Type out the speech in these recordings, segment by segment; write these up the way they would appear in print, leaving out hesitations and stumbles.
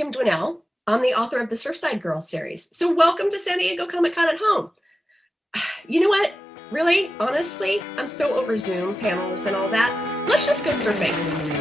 Kim Dwinell. I'm the author of the Surfside Girls series. So welcome to San Diego Comic-Con at home. You know what? Really, honestly, I'm so over Zoom panels and all that. Let's just go surfing.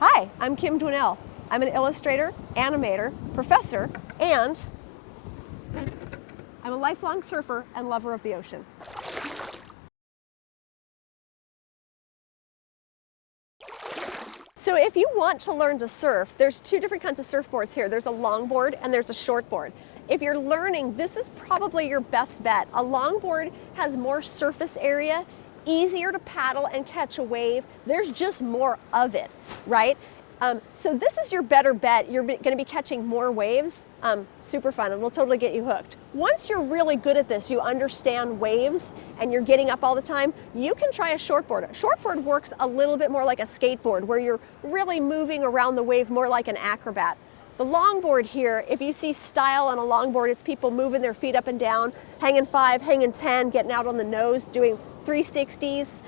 Hi, I'm Kim Dwinell. I'm an illustrator, animator, professor, and I'm a lifelong surfer and lover of the ocean. So if you want to learn to surf, there's two different kinds of surfboards here. There's a longboard and there's a shortboard. If you're learning, this is probably your best bet. A longboard has more surface area, easier to paddle and catch a wave. There's just more of it, right? So this is your better bet. You're going to be catching more waves. Super fun, and will totally get you hooked. Once you're really good at this, you understand waves, and you're getting up all the time, you can try a shortboard. A shortboard works a little bit more like a skateboard, where you're really moving around the wave more like an acrobat. The longboard here, if you see style on a longboard, it's people moving their feet up and down, hanging 5, hanging 10, getting out on the nose, doing 360s.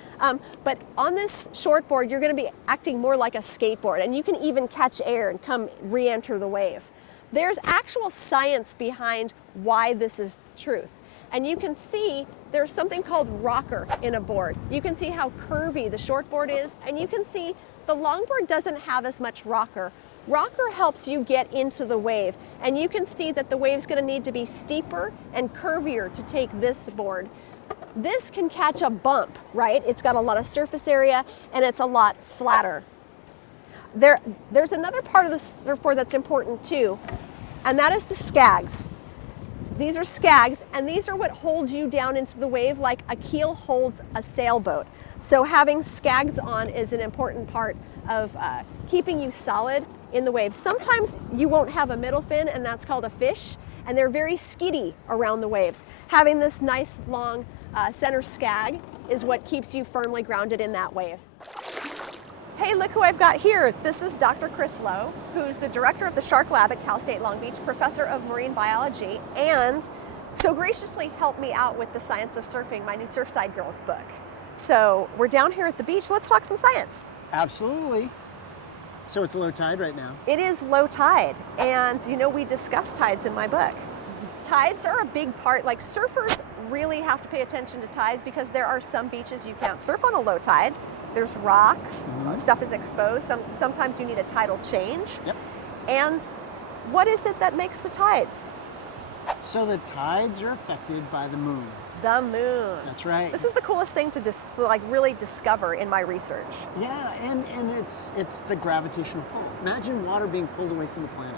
But on this shortboard, you're going to be acting more like a skateboard, and you can even catch air and come re-enter the wave. There's actual science behind why this is the truth. And you can see there's something called rocker in a board. You can see how curvy the shortboard is, and you can see the longboard doesn't have as much rocker. Rocker helps you get into the wave, and you can see that the wave's going to need to be steeper and curvier to take this board. This can catch a bump, right? It's got a lot of surface area and it's a lot flatter. There's another part of the surfboard that's important too, and that is the skags. These are skags, and these are what holds you down into the wave like a keel holds a sailboat. So having skags on is an important part of keeping you solid in the waves. Sometimes you won't have a middle fin, and that's called a fish, and they're very skiddy around the waves. Having this nice long center skag is what keeps you firmly grounded in that wave. Hey, look who I've got here. This is Dr. Chris Lowe, who's the director of the Shark Lab at Cal State Long Beach, professor of marine biology, and so graciously helped me out with the Science of Surfing, my new Surfside Girls book. So we're down here at the beach. Let's talk some science. Absolutely. So it's low tide right now. It is low tide, and you know, we discuss tides in my book. Tides are a big part. Like, surfers really have to pay attention to tides because there are some beaches you can't surf on a low tide. There's rocks, stuff is exposed. Sometimes you need a tidal change. Yep. And what is it that makes the tides? So the tides are affected by the moon. The moon. That's right. This is the coolest thing to like really discover in my research. Yeah, and it's the gravitational pull. Imagine water being pulled away from the planet.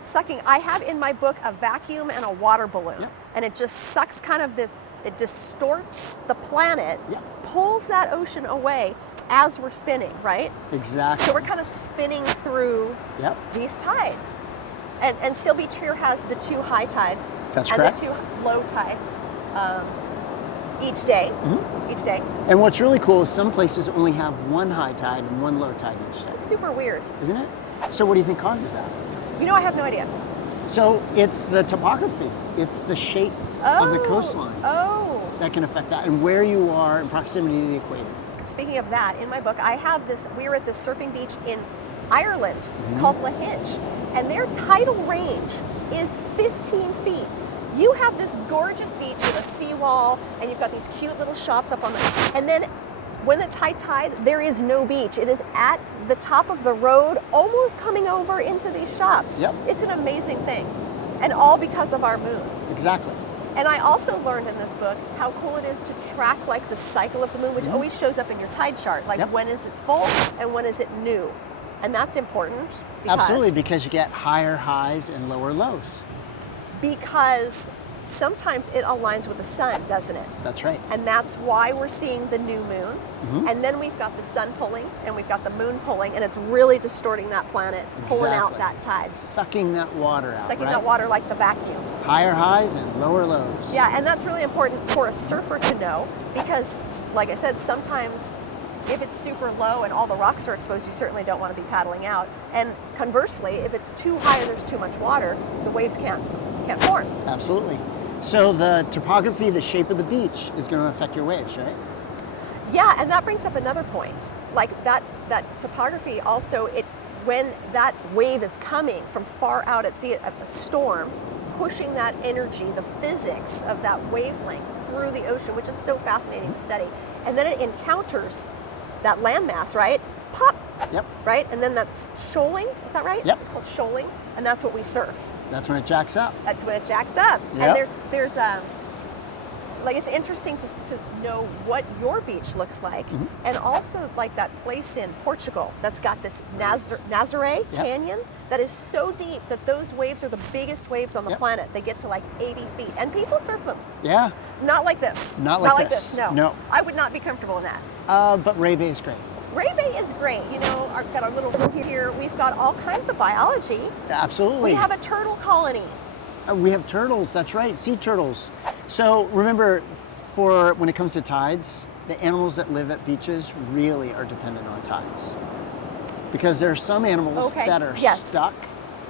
Sucking. I have in my book a vacuum and a water balloon, Yep. and it just sucks kind of this, it distorts the planet, Yep. pulls that ocean away as we're spinning, right? Exactly. So we're kind of spinning through Yep. these tides. And Seal Beach here has the 2 high tides That's and correct. the 2 low tides each day. Each day. And what's really cool is some places only have 1 high tide and 1 low tide each day. It's super weird. Isn't it? So what do you think causes that? You know, I have no idea. So it's the topography. It's the shape of the coastline that can affect that, and where you are in proximity to the equator. Speaking of that, in my book, I have this, we were at this surfing beach in Ireland called Lahinch, and their tidal range is 15 feet. you have this gorgeous beach with a seawall, and you've got these cute little shops up on the, and then when it's high tide, there is no beach. It is at the top of the road, almost coming over into these shops. Yep. It's an amazing thing, and all because of our moon. Exactly. And I also learned in this book how cool it is to track like the cycle of the moon, which always shows up in your tide chart, like when is it full and when is it new. And that's important. Absolutely, because you get higher highs and lower lows. Because sometimes it aligns with the sun, doesn't it? That's right. And that's why we're seeing the new moon. And then we've got the sun pulling and we've got the moon pulling, and it's really distorting that planet, pulling out that tide. Sucking that water out, Sucking that water like the vacuum. Higher highs and lower lows. Yeah, and that's really important for a surfer to know because, like I said, sometimes if it's super low and all the rocks are exposed, you certainly don't want to be paddling out. And conversely, if it's too high and there's too much water, the waves can't form. Absolutely. So the topography, the shape of the beach is going to affect your waves, right? Yeah, and that brings up another point. Like that topography also, when that wave is coming from far out at sea, a storm, pushing that energy, the physics of that wavelength through the ocean, which is so fascinating to study. And then it encounters that landmass, right? Pop. Yep. Right? And then that's shoaling, is that right? Yep. It's called shoaling, and that's what we surf. That's when it jacks up. That's when it jacks up. Yep. And there's like it's interesting to know what your beach looks like, and also like that place in Portugal that's got this Nazaré Canyon that is so deep that those waves are the biggest waves on the planet. They get to like 80 feet, and people surf them. Yeah. Not like this. Not like this. No. I would not be comfortable in that. But Ray Bay is great. Ray Bay is great. You know, we've got our little room here. We've got all kinds of biology. Absolutely. We have a turtle colony. We have turtles, that's right, sea turtles. So remember, for when it comes to tides, the animals that live at beaches really are dependent on tides. Because there are some animals that are stuck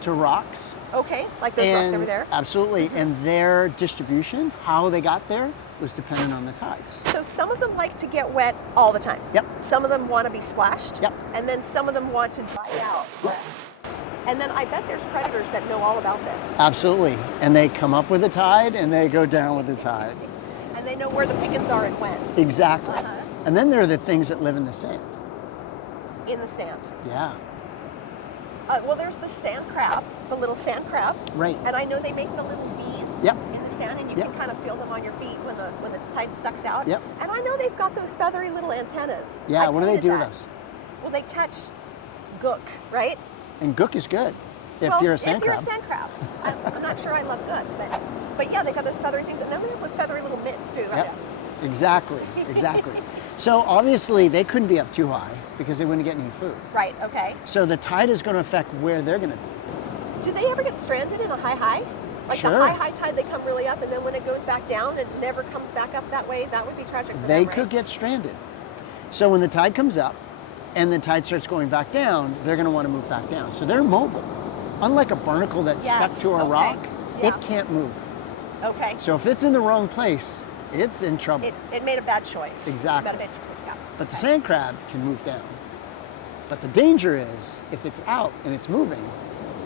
to rocks. Okay, like those rocks over there? Absolutely, and their distribution, how they got there, was dependent on the tides. So some of them like to get wet all the time. Yep. Some of them want to be splashed. Yep. And then some of them want to dry out. And then I bet there's predators that know all about this. Absolutely. And they come up with the tide and they go down with the tide. And they know where the pickings are and when. Exactly. And then there are the things that live in the sand. In the sand. Yeah. Well, there's the sand crab, the little sand crab. Right. And I know they make the little V's in the sand, and you can kind of feel them on your feet when the tide sucks out. Yep. And I know they've got those feathery little antennas. Yeah, what do they do with those? Well, they catch gook, right? And gook is good if you're a sand crab. If you're a sand crab. I'm not sure I love gook, but yeah, they got those feathery things, and then they have the feathery little mitts too. Right? Yep. Exactly. So obviously they couldn't be up too high because they wouldn't get any food. Right. Okay. So the tide is going to affect where they're going to be. Do they ever get stranded in a high? Like the high tide, they come really up, and then when it goes back down, it never comes back up that way. That would be tragic for them, They right? could get stranded. So when the tide comes up and the tide starts going back down, they're going to want to move back down. So they're mobile. Unlike a barnacle that's stuck to a rock, it can't move. Okay. So if it's in the wrong place, it's in trouble. It made a bad choice. Exactly. But the sand crab can move down. But the danger is, if it's out and it's moving,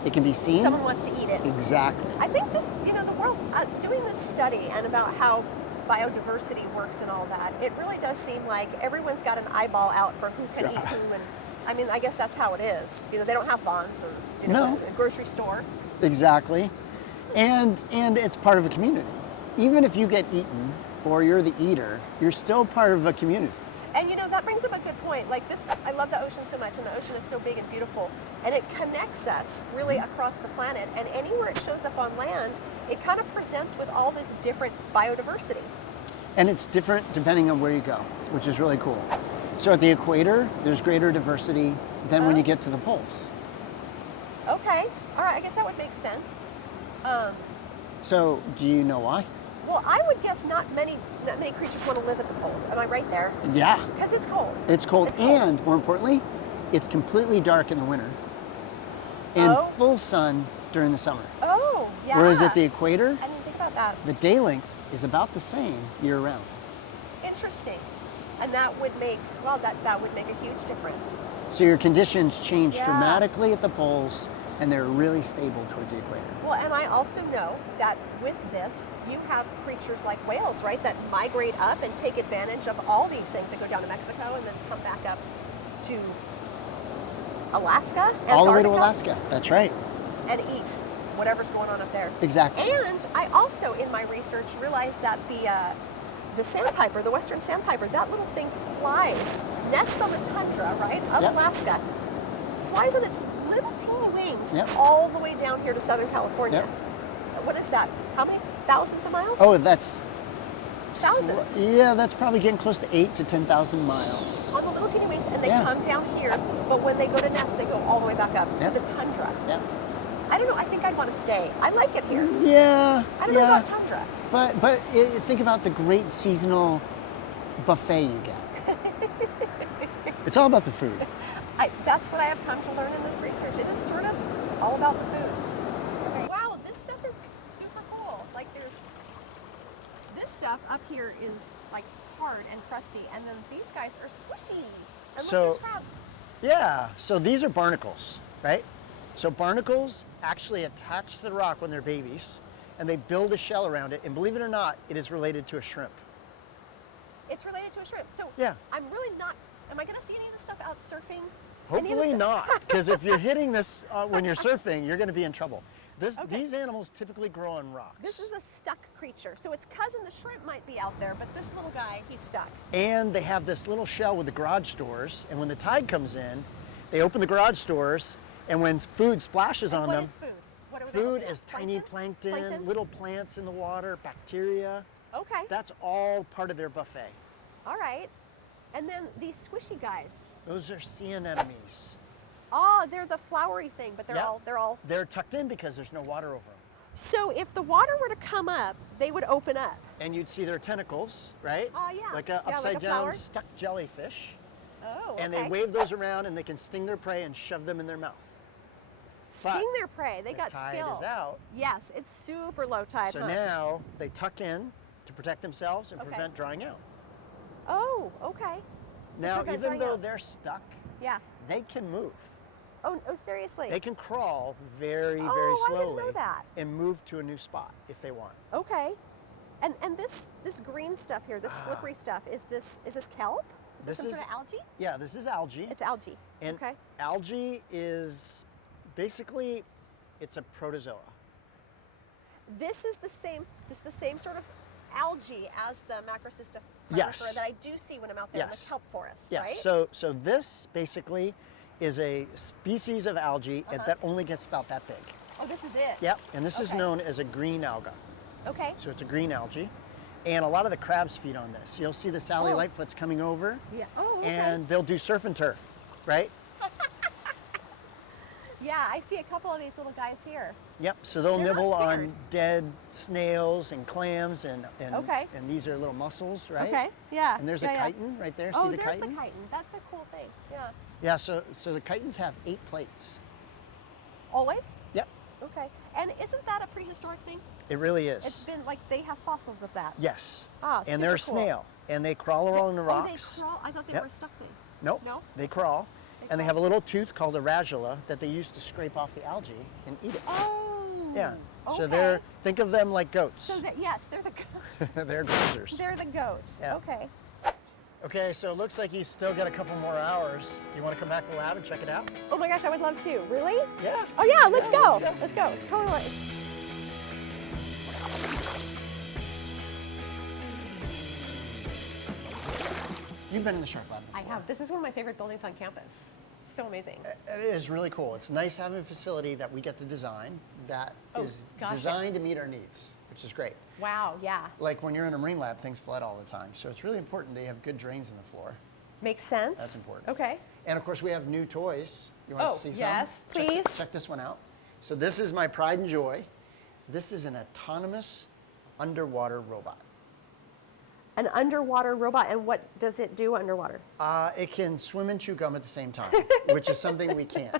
it can be seen. Someone wants to eat it. Exactly. I think this, the world, doing this study and about how biodiversity works and all that, it really does seem like everyone's got an eyeball out for who can eat who. And I mean, I guess that's how it is. They don't have Vons or a grocery store. Exactly. And it's part of a community. Even if you get eaten or you're the eater, you're still part of a community. And that brings up a good point. Like this, I love the ocean so much, and the ocean is so big and beautiful, and it connects us really across the planet. And anywhere it shows up on land, it kind of presents with all this different biodiversity. And it's different depending on where you go, which is really cool. So at the equator, there's greater diversity than when you get to the poles. Okay, all right, I guess that would make sense. So do you know why? Well, I would guess not many creatures want to live at the poles. Am I right there? Yeah. Because it's cold. It's cold. And more importantly, it's completely dark in the winter and full sun during the summer. Oh, yeah. Whereas at the equator, I didn't think about that. the day length is about the same year round. Interesting. And that would make, that would make a huge difference. So your conditions change dramatically at the poles and they're really stable towards the equator. Well, and I also know that with this, you have creatures like whales, right, that migrate up and take advantage of all these things that go down to Mexico and then come back up to Alaska, Antarctica, All the way to Alaska. That's right. and eat whatever's going on up there. Exactly. And I also, in my research, realized that the sandpiper, the western sandpiper, that little thing flies, nests on the tundra, right, of Yep. Alaska, flies on its little teeny wings Yep. all the way down here to Southern California. Yep. What is that? How many thousands of miles? Oh, that's Thousands. yeah. That's probably getting close to 8,000 to 10,000 miles. On the little teeny wings, and they Yeah. come down here, but when they go to nest, they go all the way back up Yep. to the tundra. Yeah. I don't know, I think I'd want to stay. I like it here. Yeah. I don't know about tundra. But think about the great seasonal buffet you get. It's all about the food. That's what I have come to learn in this research. It is sort of all about the food. Okay. Wow, this stuff is super cool. Like this stuff up here is like hard and crusty, and then these guys are squishy. And So- look, there's crabs. Yeah. So these are barnacles, right? So barnacles actually attach to the rock when they're babies, and they build a shell around it. And believe it or not, it is related to a shrimp. It's related to a shrimp. So Yeah. I'm really not. Am I going to see any of this stuff out surfing? Any of this Hopefully stuff? not, because if you're hitting this when you're surfing, you're going to be in trouble. Okay. These animals typically grow on rocks. This is a stuck creature. So its cousin, the shrimp, might be out there, but this little guy, he's stuck. And they have this little shell with the garage doors, and when the tide comes in, they open the garage doors, and when food splashes on What them, is food? What are they food looking at? is tiny plankton, little plants in the water, bacteria. Okay. That's all part of their buffet. All right. And then these squishy guys. Those are sea anemones. Oh, they're the flowery thing, but they're Yeah. all. They're tucked in because there's no water over them. So if the water were to come up, they would open up. And you'd see their tentacles, right? Oh, yeah. Like a Yeah, like a upside flower. down stuck jellyfish. Oh, And okay. they wave those around, and they can sting their prey and shove them in their mouth. But Sting their prey. They the got tide skills. is out. Yes, it's super low tide. So huh? now they tuck in to protect themselves and Okay. prevent drying out. Oh, okay. Now, prevent even drying though out. they're stuck, Yeah. they can move. Oh, seriously. They can crawl very, Oh, very I didn't slowly know that. and move to a new spot if they want. Okay. And this green stuff here, this slippery stuff, is this kelp? Is this This some is- sort of algae? Yeah, this is algae. It's algae. And okay. algae is basically, it's a protozoa. This is the same sort of algae as the Macrocystis Yes. that I do see when I'm out there in Yes. the kelp forest, Yes. right? So this basically is a species of algae that only gets about that big. Oh, this is it. Yep. And this is Okay. known as a green alga. Okay. So it's a green algae. And a lot of the crabs feed on this. You'll see the Sally Oh. Lightfoots coming over, Yeah. Oh, okay. and they'll do surf and turf, right? Yeah, I see a couple of these little guys here. Yep. So they'll They're not nibble on scared. dead snails and clams, and Okay. and these are little mussels, right? Okay. Yeah. And there's yeah, a yeah. chitin right there. Oh, See the there's chitin? the chitin. That's a cool thing. Yeah. Yeah. So the chitins have 8 plates. Always? Yep. Okay. And isn't that a prehistoric thing? It really is. It's been like they have fossils of that. Yes. Ah, And they're a super cool. snail, and they crawl along the Oh, rocks. they crawl? I thought they Yep. were a stuck thing. Nope. No? They crawl. They And they crawl. have a little tooth called a radula that they use to scrape off the algae and eat it. Oh. Yeah. Okay. So they're, think of them like goats. So that, yes, they're the goat. They're grazers. They're the goat. Yeah. Okay. Okay, so it looks like he's still got a couple more hours. Do you want to come back to the lab and check it out? Oh my gosh, I would love to. Really? Yeah. Oh yeah, let's go. Let's go. Let's go. Totally. You've been in the Shark Lab I before. have. This is one of my favorite buildings on campus. So amazing. It is really cool. It's nice having a facility that we get to design that Oh, is gotcha. designed to meet our needs, which is great. Wow, yeah. Like when you're in a marine lab, things flood all the time. So it's really important they have good drains in the floor. Makes sense. That's important. Okay. And of course, we have new toys. You want Oh, to see some? yes, Check- please. Check this one out. So this is my pride and joy. This is an autonomous underwater robot. An underwater robot, and what does it do underwater? It can swim and chew gum at the same time, which is something we can't.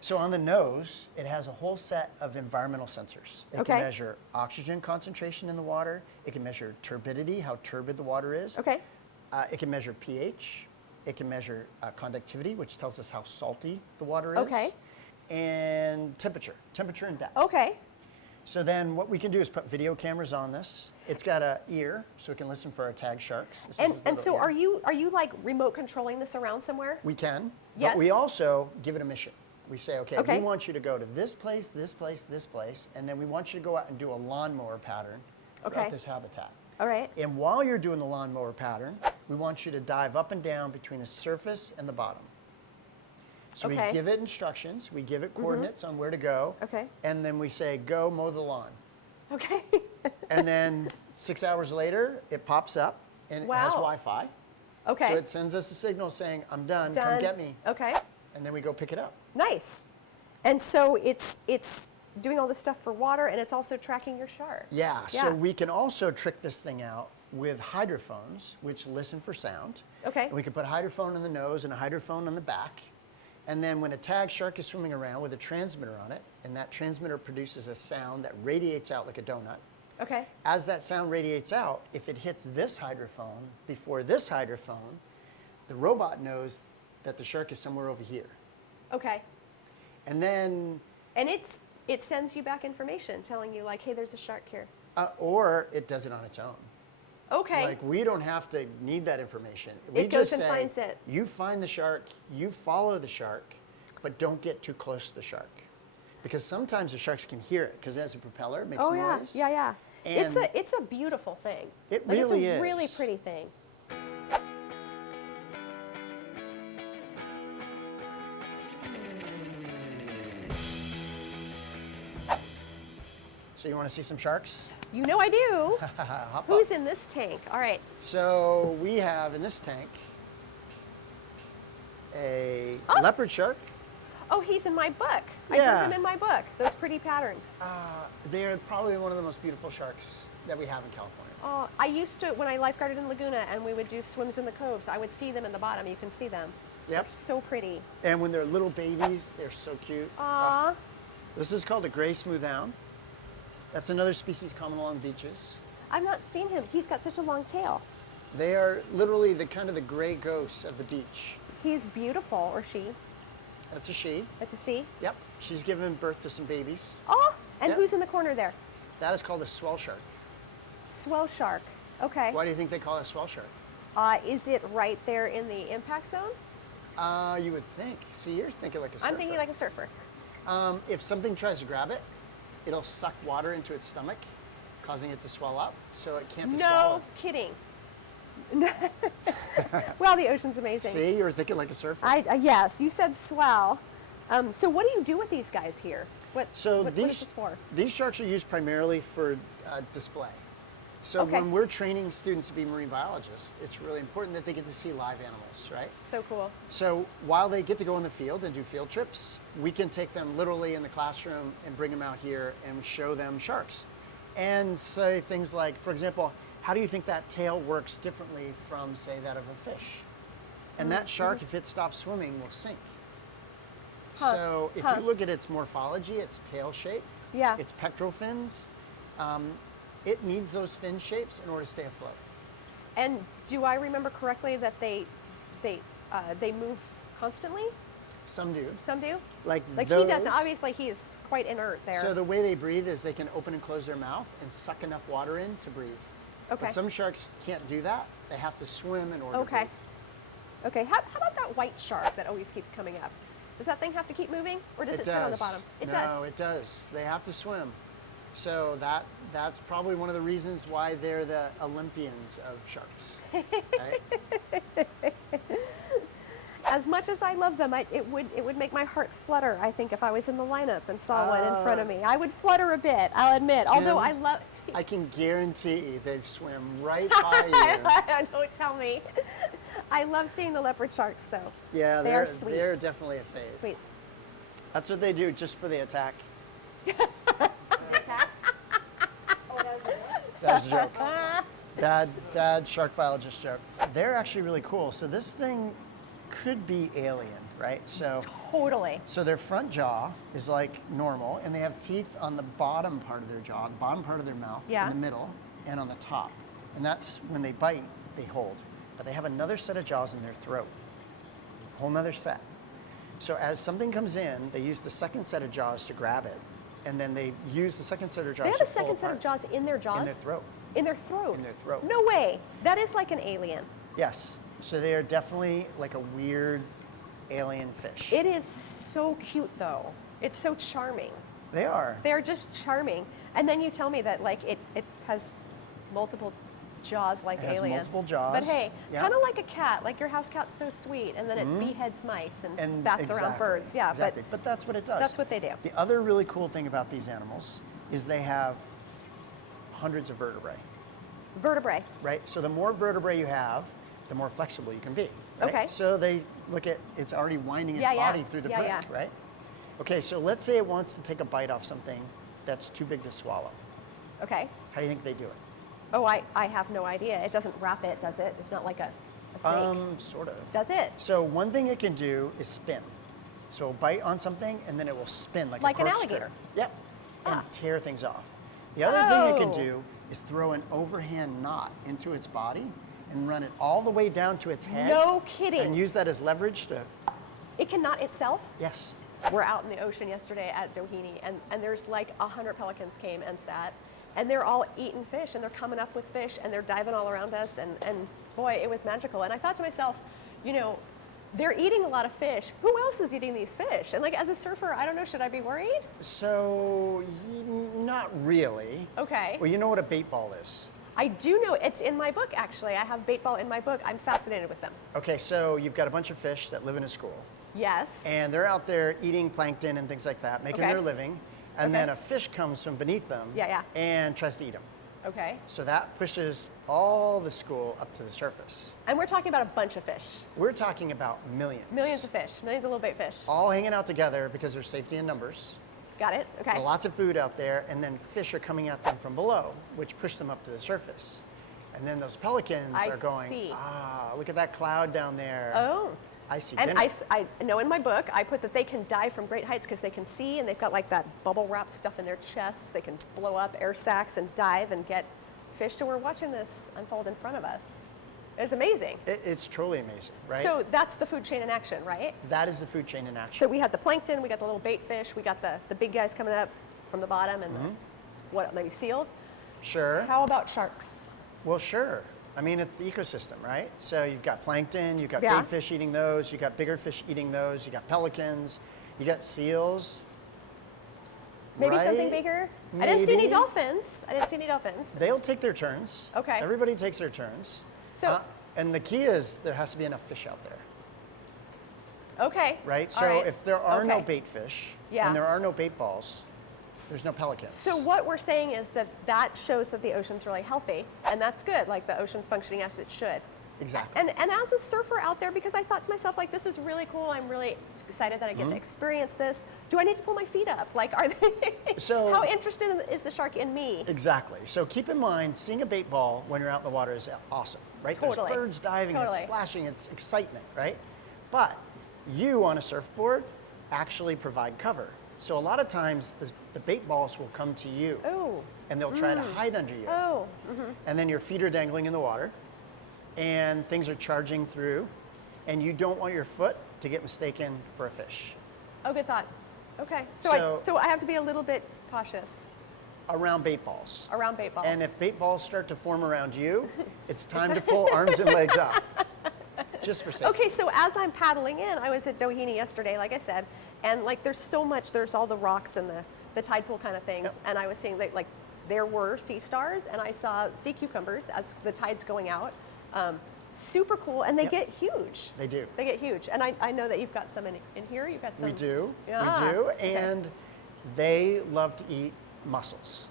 So on the nose, it has a whole set of environmental sensors. It Okay. can measure oxygen concentration in the water. It can measure turbidity, how turbid the water is. Okay. It can measure pH. It can measure conductivity, which tells us how salty the water is. Okay. and temperature and depth. Okay. So then what we can do is put video cameras on this. It's got an ear, so it can listen for our tag sharks. And so are you like remote controlling this around somewhere? We can, Yes. but we also give it a mission. We say, okay, Okay. we want you to go to this place, this place, this place, and then we want you to go out and do a lawnmower pattern throughout Okay. this habitat. All right. And while you're doing the lawnmower pattern, we want you to dive up and down between the surface and the bottom. So Okay. we give it instructions, we give it coordinates on where to go, Okay. and then we say, go mow the lawn. Okay. And then 6 hours later, it pops up and it has Wow. Wi-Fi. Okay. So it sends us a signal saying, I'm done, Done. come get me. Okay. And then we go pick it up. Nice. And so it's doing all this stuff for water, and it's also tracking your sharks. Yeah, so we can also trick this thing out with hydrophones, which listen for sound. Okay. And we can put a hydrophone on the nose and a hydrophone on the back. And then when a tag shark is swimming around with a transmitter on it, and that transmitter produces a sound that radiates out like a donut. Okay. As that sound radiates out, if it hits this hydrophone before this hydrophone, the robot knows that the shark is somewhere over here. Okay. And then, And it sends you back information telling you like, hey, there's a shark here. or it does it on its own. Okay. Like we don't have to need that information. It goes and finds it. You find the shark, you follow the shark, but don't get too close to the shark. Because sometimes the sharks can hear it because it has a propeller, it makes Oh yeah, noise. yeah, yeah. And It's a beautiful thing. It Like, really it's a is. really pretty thing. So you want to see some sharks? You know I do. Hop Who's up. in this tank? All right. So we have in this tank a leopard shark. Oh, he's in my book. I Yeah. drew him in my book. Those pretty patterns. They're probably one of the most beautiful sharks that we have in California. Oh, I used to, when I lifeguarded in Laguna and we would do swims in the coves, I would see them in the bottom. You can see them. Yep. They're so pretty. And when they're little babies, they're so cute. Aw. This is called a gray smoothhound. That's another species common along beaches. I've not seen him. He's got such a long tail. They are literally the kind of the gray ghosts of the beach. He's beautiful, or she. That's a she. It's a she. Yep. She's given birth to some babies. Oh, and Yep. who's in the corner there? That is called a swell shark. Swell shark. Okay. Why do you think they call it a swell shark? Is it right there in the impact zone? You would think. See, you're thinking like a surfer. I'm thinking like a surfer. If something tries to grab it, it'll suck water into its stomach, causing it to swell up, so it can't be No swallowed. kidding. Well, the ocean's amazing. See, you were thinking like a surfer. Yes, you said swell. So what do you do with these guys here? What is this for? These sharks are used primarily for display. So Okay. when we're training students to be marine biologists, it's really important that they get to see live animals, right? So cool. So while they get to go in the field and do field trips, we can take them literally in the classroom and bring them out here and show them sharks. And say things like, for example, how do you think that tail works differently from, say, that of a fish? And that shark, if it stops swimming, will sink. So if you look at its morphology, its tail shape, Yeah. its pectoral fins, it needs those fin shapes in order to stay afloat. And do I remember correctly that they move constantly? Some do. Some do. Like Like those, he doesn't. Obviously, he's quite inert there. So the way they breathe is they can open and close their mouth and suck enough water in to breathe. Okay. But some sharks can't do that. They have to swim in order to Okay. breathe. Okay. How about that white shark that always keeps coming up? Does that thing have to keep moving, or does it sit on the bottom? It no, does. it does. They have to swim. So that's probably one of the reasons why they're the Olympians of sharks. Right? As much as I love them, it would make my heart flutter. I think if I was in the lineup and saw one in front of me, I would flutter a bit. I'll admit. Although I love. I can guarantee they've swam right by you. Don't tell me. I love seeing the leopard sharks, though. Yeah, They are sweet. They're definitely a fave. Sweet. That's what they do, just for the attack. That was a joke. Bad shark biologist joke. They're actually really cool. So this thing could be alien, right? So Totally. their front jaw is like normal, and they have teeth on the bottom part of their jaw, the bottom part of their mouth, Yeah. in the middle, and on the top. And that's when they bite, they hold. But they have another set of jaws in their throat. Whole nother set. So as something comes in, they use the second set of jaws to grab it, and then they use the second set of jaws They have to a second set of jaws in their jaws? In their throat. In their throat? In their throat. No way. That is like an alien. Yes. So they are definitely like a weird alien fish. It is so cute though. It's so charming. They are. They're just charming. And then you tell me that like it has multiple jaws like It has alien. multiple jaws. But hey, Yeah. kind of like a cat. Like your house cat's so sweet, and then it beheads mice and bats around birds. Yeah, exactly. But that's what it does. that's what they do. The other really cool thing about these animals is they have hundreds of vertebrae, Vertebrae. right? So the more vertebrae you have, the more flexible you can be. Right? Okay. So they look at, it's already winding its Yeah, yeah. body through the Yeah, brick, yeah. right? Okay, so let's say it wants to take a bite off something that's too big to swallow. Okay. How do you think they do it? Oh, I have no idea. It doesn't wrap it, does it? It's not like a snake. Sort of. Does it? So one thing it can do is spin. So it'll bite on something and then it will spin like Like a an corkscrew. alligator? Yep. And Ah. tear things off. The other thing it can Oh. do is throw an overhand knot into its body and run it all the way down to its head. No kidding. And use that as leverage to, It can knot itself? yes. We're out in the ocean yesterday at Doheny, and there's like 100 pelicans came and sat, and they're all eating fish, and they're coming up with fish, and they're diving all around us, and boy, it was magical. And I thought to myself, you know, they're eating a lot of fish. Who else is eating these fish? And like as a surfer, I don't know, should I be worried? So, not really. Okay. Well, you know what a bait ball is. I do know, it's in my book actually. I have bait ball in my book. I'm fascinated with them. Okay, so you've got a bunch of fish that live in a school. Yes. And they're out there eating plankton and things like that, making Okay. their living. And Okay. then a fish comes from beneath them Yeah, yeah. and tries to eat them. Okay. So that pushes all the school up to the surface. And we're talking about a bunch of fish. We're talking about millions. Millions of fish, millions of little bait fish. All hanging out together because there's safety in numbers. Got it? Okay. Lots of food out there, and then fish are coming at them from below, which push them up to the surface. And then those pelicans I are going, see. look at that cloud down there. Oh. I see And dinner. I know in my book, I put that they can dive from great heights because they can see, and they've got like that bubble wrap stuff in their chests. They can blow up air sacs and dive and get fish. So we're watching this unfold in front of us. It's amazing. It's truly amazing, right? So that's the food chain in action, right? that is the food chain in action. So we had the plankton, we got the little bait fish, we got the big guys coming up from the bottom, and what, maybe seals. Sure. How about sharks? Well, sure. I mean, it's the ecosystem, right? So you've got plankton, you've got Yeah. big fish eating those, you've got bigger fish eating those, you got pelicans, you got seals. Maybe right? something bigger? I didn't see any Maybe. dolphins. I didn't see any dolphins. They'll take their turns. Okay. Everybody takes their turns. So- and the key is there has to be enough fish out there, Okay. right? All So right. if there are no Okay. bait fish Yeah. and there are no bait balls, there's no pelicans. So what we're saying is that shows that the ocean's really healthy, and that's good. Like the ocean's functioning as it should. Exactly. And as a surfer out there, because I thought to myself, like, this is really cool. I'm really excited that I get to experience this. Do I need to pull my feet up? Like, are they? So- how interested is the shark in me? Exactly. So keep in mind, seeing a bait ball when you're out in the water is awesome, right? Totally. There's birds diving, Totally. it's splashing, it's excitement, right? But you on a surfboard actually provide cover. So a lot of times the bait balls will come to you Oh. and they'll try to hide under you. Oh. And then your feet are dangling in the water and things are charging through and you don't want your foot to get mistaken for a fish. Oh, good thought. Okay. So- So I have to be a little bit cautious Around bait balls. around bait balls. And if bait balls start to form around you, it's time to pull arms and legs up. Just for safety. Okay, so as I'm paddling in, I was at Doheny yesterday, like I said, and like there's so much, there's all the rocks and the tide pool kind of things, Yep. and I was seeing that like there were sea stars, and I saw sea cucumbers as the tide's going out. Super cool, and they Yep. get huge. They do. They get huge, and I know that you've got some in here. You've got some. We do. Yeah. We do. Okay. And they love to eat mussels.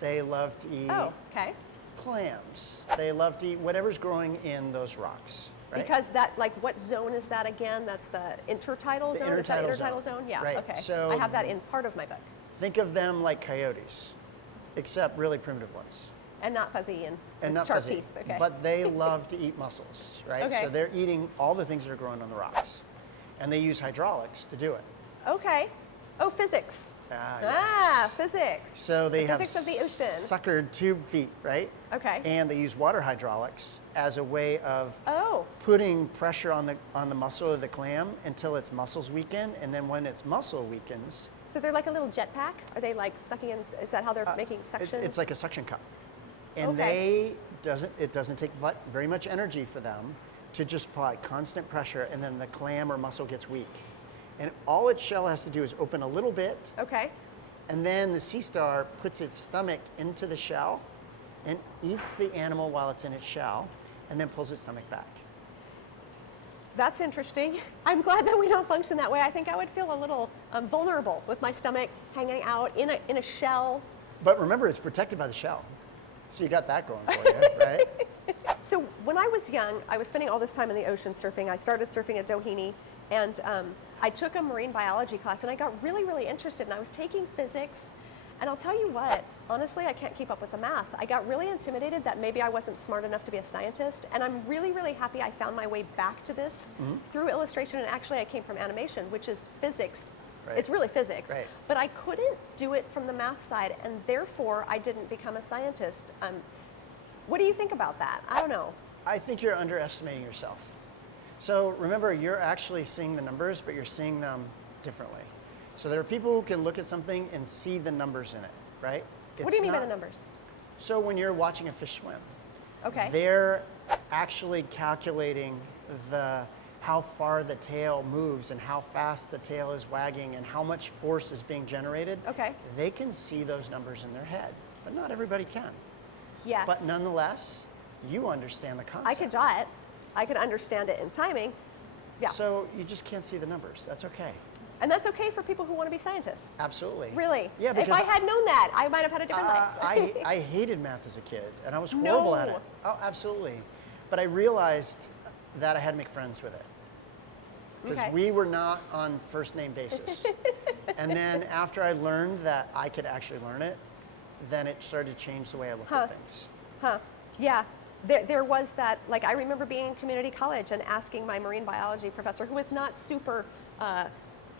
They love to eat Oh, okay. clams. They love to eat whatever's growing in those rocks. Right? Because that, like, what zone is that again? That's the intertidal The zone? Is that intertidal intertidal zone. zone? Yeah, Right. okay. So- I have that in part of my book. think of them like coyotes, except really primitive ones. And not fuzzy and And sharp not fuzzy. teeth. Okay. But they love to eat mussels, right? Okay. So they're eating all the things that are growing on the rocks. And they use hydraulics to do it. Okay. Oh, physics. Yes. Physics. So they have physics of the ocean. suckered tube feet, right? Okay. And they use water hydraulics as a way of Oh. putting pressure on the muscle of the clam until its muscles weaken, and then when its muscle weakens, So they're like a little jetpack? Are they like sucking in? Is that how they're making suction? it's like a suction cup. And Okay. it doesn't take very much energy for them to just apply constant pressure, and then the clam or muscle gets weak. And all its shell has to do is open a little bit, Okay. and then the sea star puts its stomach into the shell and eats the animal while it's in its shell, and then pulls its stomach back. That's interesting. I'm glad that we don't function that way. I think I would feel a little vulnerable with my stomach hanging out in a shell. But remember, it's protected by the shell. So you got that going for you, right? So when I was young, I was spending all this time in the ocean surfing. I started surfing at Doheny, and I took a marine biology class, and I got really, really interested, and I was taking physics. And I'll tell you what, honestly, I can't keep up with the math. I got really intimidated that maybe I wasn't smart enough to be a scientist, and I'm really, really happy I found my way back to this through illustration, and actually I came from animation, which is physics. Right. It's really physics, Right. but I couldn't do it from the math side, and therefore I didn't become a scientist. What do you think about that? I don't know. I think you're underestimating yourself. So remember, you're actually seeing the numbers, but you're seeing them differently. So there are people who can look at something and see the numbers in it, right? What do you mean by the numbers? So when you're watching a fish swim, Okay. they're actually calculating how far the tail moves and how fast the tail is wagging and how much force is being generated. Okay. They can see those numbers in their head, but not everybody can. Yes. But nonetheless, you understand the concept. I could draw it. I could understand it in timing. Yeah. So you just can't see the numbers. That's okay. And that's okay for people who want to be scientists. Absolutely. Really? Yeah, If because I had known that, I might have had a different life. I hated math as a kid, and I was horrible at it. No. Oh, absolutely. But I realized that I had to make friends with it. Because Okay. we were not on first name basis. And then after I learned that I could actually learn it, then it started to change the way I look at things. Huh. Yeah. There was that, like, I remember being in community college and asking my marine biology professor, who was not super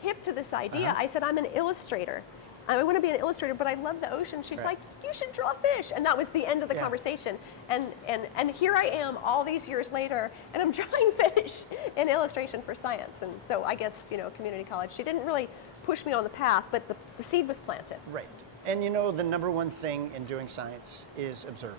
hip to this idea, I said, I'm an illustrator. I want to be an illustrator, but I love the ocean. She's Right. like, you should draw fish. And that was the end of the Yeah. conversation. And here I am all these years later, and I'm drawing fish in illustration for science. And so I guess, community college, she didn't really push me on the path, but the seed was planted. Right. And the number one thing in doing science is observing.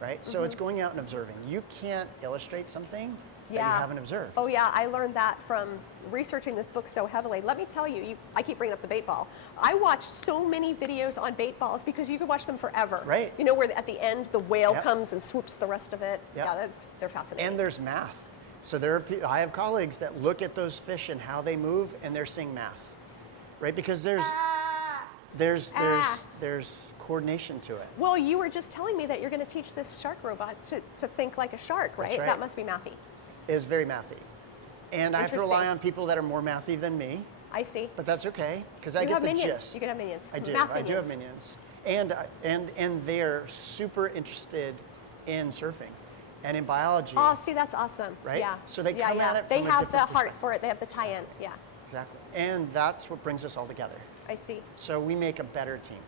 Right? So it's going out and observing. You can't illustrate something that you haven't observed. Oh yeah, I learned that from researching this book so heavily. Let me tell you, I keep bringing up the bait ball. I watched so many videos on bait balls because you could watch them forever. Right. Where at the end the whale Yep. comes and swoops the rest of it. Yep. Yeah, they're fascinating. And there's math. So I have colleagues that look at those fish and how they move, and they're seeing math, right? Because there's coordination to it. Well, you were just telling me that you're going to teach this shark robot to think like a shark, right? right. That must be mathy. It is very mathy. And I have to rely Interesting. on people that are more mathy than me, I see. but that's okay, because I You get have the minions. gist. You can have minions. I do. Math I do have minions. And they're super interested in surfing and in biology. Oh, see, that's awesome. Right? Yeah. So they yeah, come yeah. at it They from a have the different heart perspective. for it. They have the tie-in. Yeah, Exactly. And that's what brings us all together. I see. So we make a better team.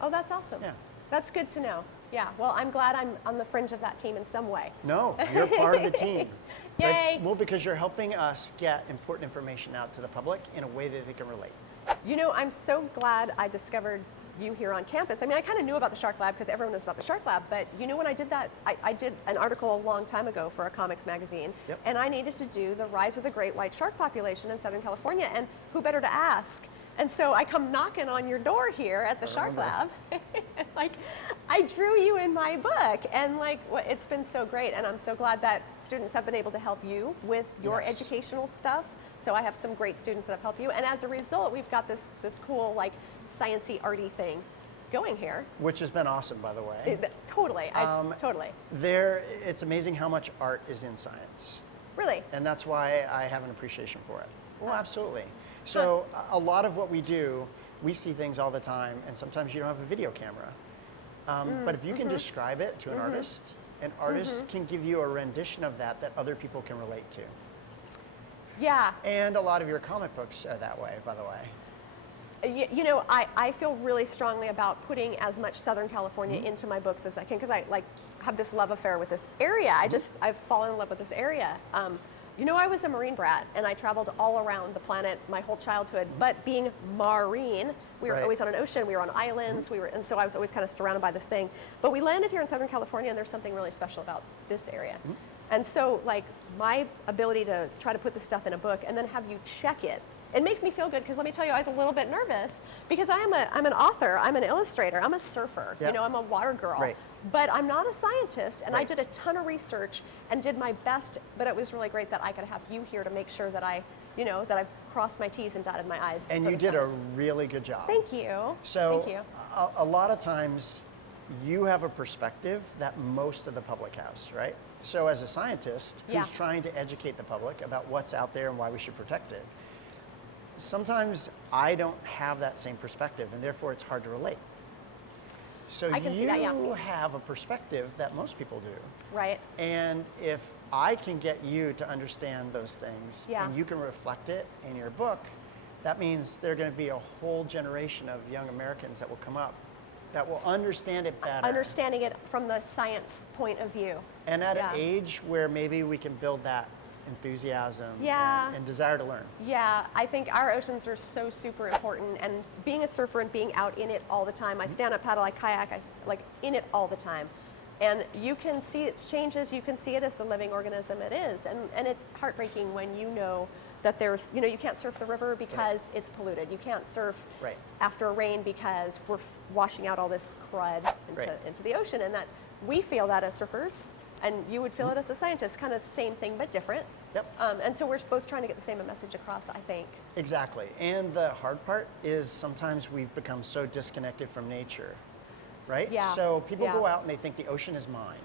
Oh, that's awesome. Yeah. That's good to know. Yeah. Well, I'm glad I'm on the fringe of that team in some way. No, you're part of the team. Yay. Right? Well, because you're helping us get important information out to the public in a way that they can relate. I'm so glad I discovered you here on campus. I mean, I kind of knew about the Shark Lab because everyone knows about the Shark Lab, but when I did that, I did an article a long time ago for a comics magazine, Yep. and I needed to do the rise of the great white shark population in Southern California, and who better to ask? And so I come knocking on your door here at the Shark Lab. Like, I drew you in my book, and it's been so great, and I'm so glad that students have been able to help you with your Yes. educational stuff. So I have some great students that have helped you, and as a result, we've got this cool sciencey, arty thing going here. Which has been awesome, by the way. Totally, totally. It's amazing how much art is in science. Really? And that's why I have an appreciation for it. Well, absolutely. So a lot of what we do, we see things all the time, and sometimes you don't have a video camera. But if you can describe it to an artist can give you a rendition of that other people can relate to. Yeah. And a lot of your comic books are that way, by the way. You know, I feel really strongly about putting as much Southern California into my books as I can, because I like have this love affair with this area. I've fallen in love with this area. You know, I was a Marine brat, and I traveled all around the planet my whole childhood. But being Marine, we were always on an ocean, we were on islands, and so I was always kind of surrounded by this thing. But we landed here in Southern California, and there's something really special about this area. And so, like, my ability to try to put this stuff in a book and then have you check it, it makes me feel good, because let me tell you, I was a little bit nervous, because I'm an author, I'm an illustrator, I'm a surfer, you know, I'm a water girl. But I'm not a scientist, and I did a ton of research and did my best, but it was really great that I could have you here to make sure that I crossed my T's and dotted my I's. And you did a really good job. Thank you. So Thank you. A lot of times you have a perspective that most of the public has, right? So as a scientist who's trying to educate the public about what's out there and why we should protect it, sometimes I don't have that same perspective, and therefore it's hard to relate. So I can see that, yeah. have a perspective that most people do. Right. And if I can get you to understand those things, and you can reflect it in your book, that means there are going to be a whole generation of young Americans that will come up that will understand it better. Understanding it from the science point of view. And at an age where maybe we can build that enthusiasm and desire to learn. Yeah, I think our oceans are so super important, and being a surfer and being out in it all the time, I stand up, paddle, I kayak, I like in it all the time. And you can see its changes, you can see it as the living organism it is, and it's heartbreaking when you know that there's, you know, you can't surf the river because it's polluted. You can't surf after a rain because we're washing out all this crud into the ocean, and that we feel that as surfers, and you would feel it as a scientist, kind of the same thing but different. And so we're both trying to get the same message across, I think. Exactly. And the hard part is sometimes we've become so disconnected from nature, right? So people go out and they think the ocean is mine.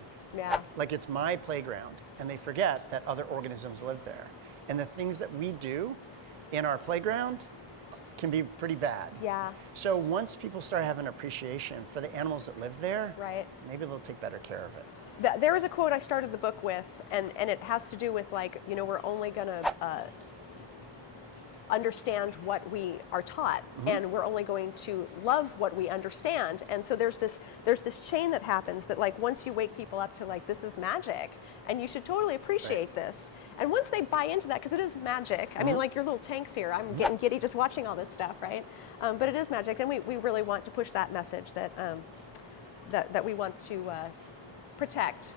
Like it's my playground, and they forget that other organisms live there. And the things that we do in our playground can be pretty bad. So once people start having appreciation for the animals that live there, maybe they'll take better care of it. There is a quote I started the book with, and it has to do with, like, you know, we're only going to understand what we are taught, and we're only going to love what we understand. And so there's this chain that happens that, like, once you wake people up to, like, this is magic, and you should totally appreciate this. And once they buy into that, because it is magic, I mean, like your little tanks here, I'm getting giddy just watching all this stuff, right? But it is magic, and we really want to push that message that that we want to protect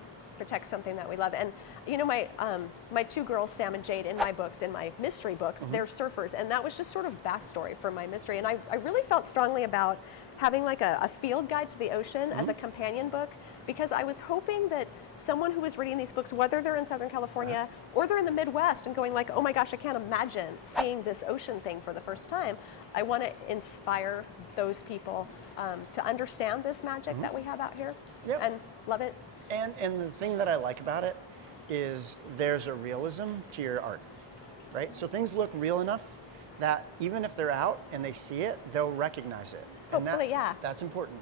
something that we love. And you know, my two girls, Sam and Jade, in my books, in my mystery books, they're surfers, and that was just sort of backstory for my mystery. And I really felt strongly about having like a field guide to the ocean as a companion book, because I was hoping that someone who was reading these books, whether they're in Southern California or they're in the Midwest and going like, oh my gosh, I can't imagine seeing this ocean thing for the first time, I want to inspire those people to understand this magic that we have out here and love it. And the thing that I like about it is there's a realism to your art, right? So things look real enough that even if they're out and they see it, they'll recognize it. Hopefully, That's important,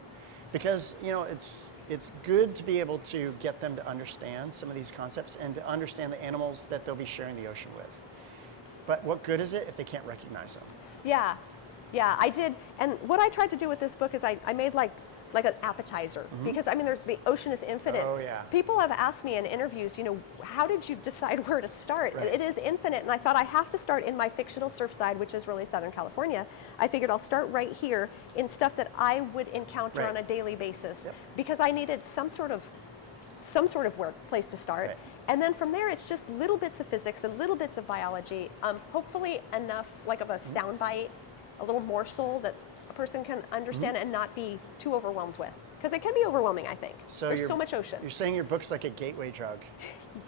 because you know it's good to be able to get them to understand some of these concepts and to understand the animals that they'll be sharing the ocean with. But what good is it if they can't recognize them? Yeah, I did. And what I tried to do with this book is I made like an appetizer, because I mean, the ocean is infinite. People have asked me in interviews, you know, how did you decide where to start? It is infinite, and I thought I have to start in my fictional Surfside, which is really Southern California. I figured I'll start right here in stuff that I would encounter on a daily basis, because I needed some sort of place to start. And then from there, it's just little bits of physics and little bits of biology, hopefully enough like of a soundbite, a little morsel that a person can understand and not be too overwhelmed with. Because it can be overwhelming, I think. So there's so much ocean. You're saying your book's like a gateway drug.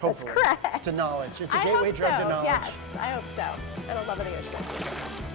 That's correct. To knowledge. It's a gateway drug to knowledge. Yes, I hope so. And I love the ocean.